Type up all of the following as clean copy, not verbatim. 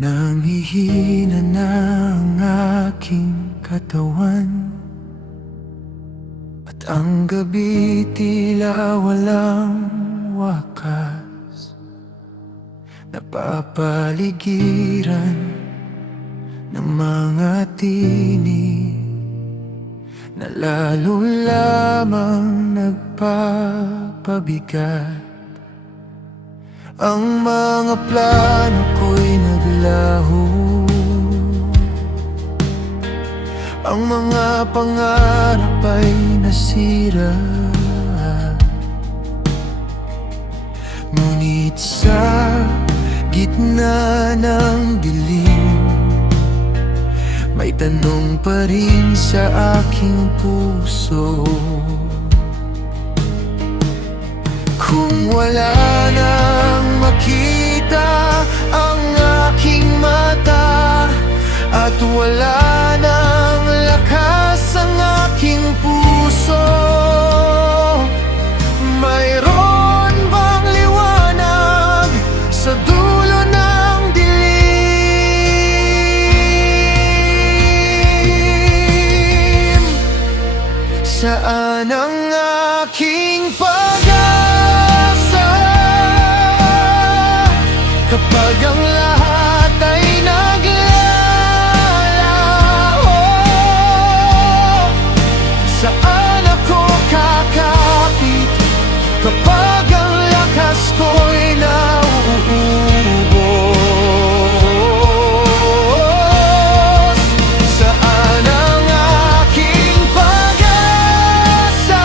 Nanghihina na ang aking katawan, at ang gabi tila walang wakas. Napapaligiran ng mga tinig na lalo lamang nagpapabigat. Ang mga plano ko'y naglaho, ang mga pangarap ay nasira. Ngunit sa gitna ng dilim, may tanong pa rin sa aking puso. Kung wala nang makita ang aking mata, at wala nang lakas ang aking puso, mayroon bang liwanag sa dulo ng dilim? Saan ang aking pag-asa kapag ang lahat ay naglalaho? Saan ako kakapit kapag ang lakas ko'y nauubos? Saan ang aking pag-asa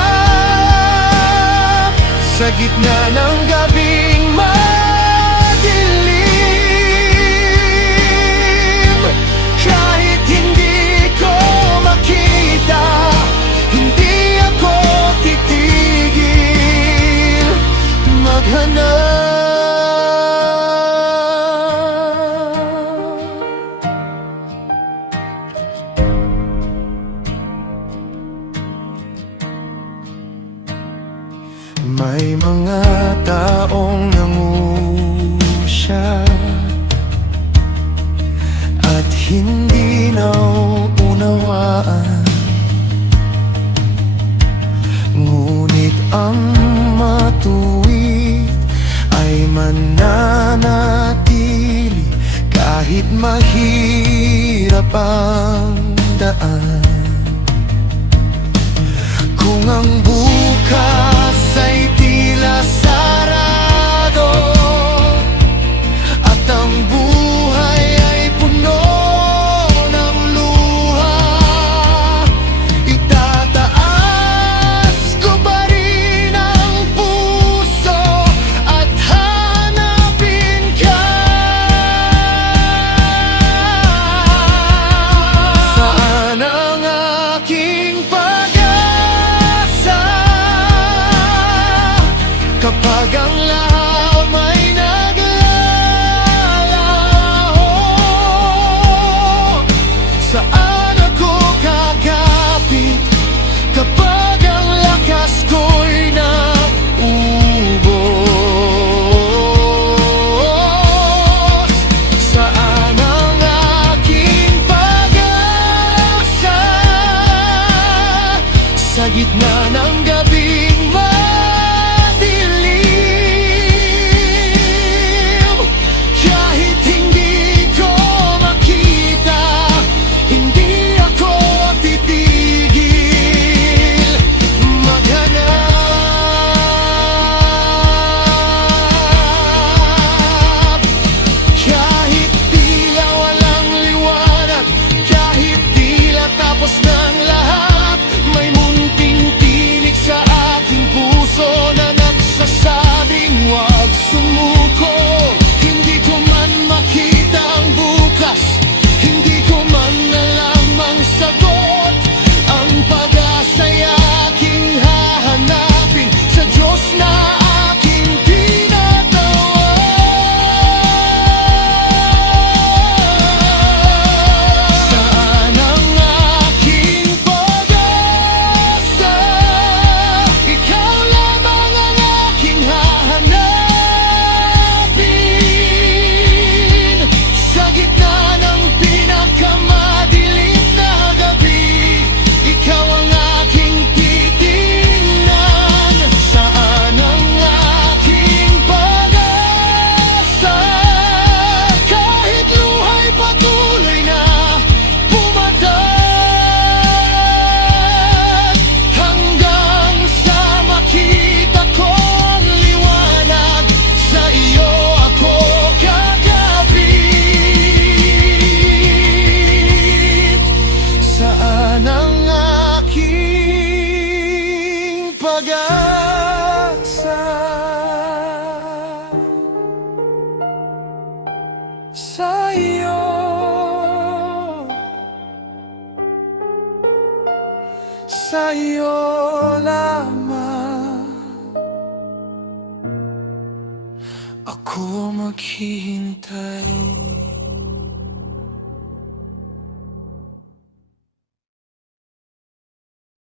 sa gitna ng gabing madilim? Kahit hindi ko makita, hindi ako titigil maghanap. May mga taong nangusya at hindi nauunawaan, ngunit ang matuwid ay mananatili kahit mahirap ang daan. Kung ang bukas ay tila sarado, at ang buhay ay puno ng luha, itataas ko pa rin ang puso at hanapin ka. Saan ang aking pag-asa kapag ang lahat ay naglalaho? Saan ako kakapit kapag ang lakas ko'y naubos? Saan ang aking pag-asa sa gitna ng gabing madilim? Kahit hindi ko makita, hindi ako titigil maghanap. Kahit tila walang liwanag, kahit tila tapos ng lahat, may munting tinig sa aking puso na nagsasabing huwag sumuko. Hindi ko man makita ang bukas, hindi ko man alam ang sagot, ang pag-asa'y aking hahanapin sa Diyos na aking tinatawag. Saan ang aking pag-asa? Ikaw lamang ang aking hahanapin. pag-asa sa'yo. Sa'yo lamang ako maghihintay.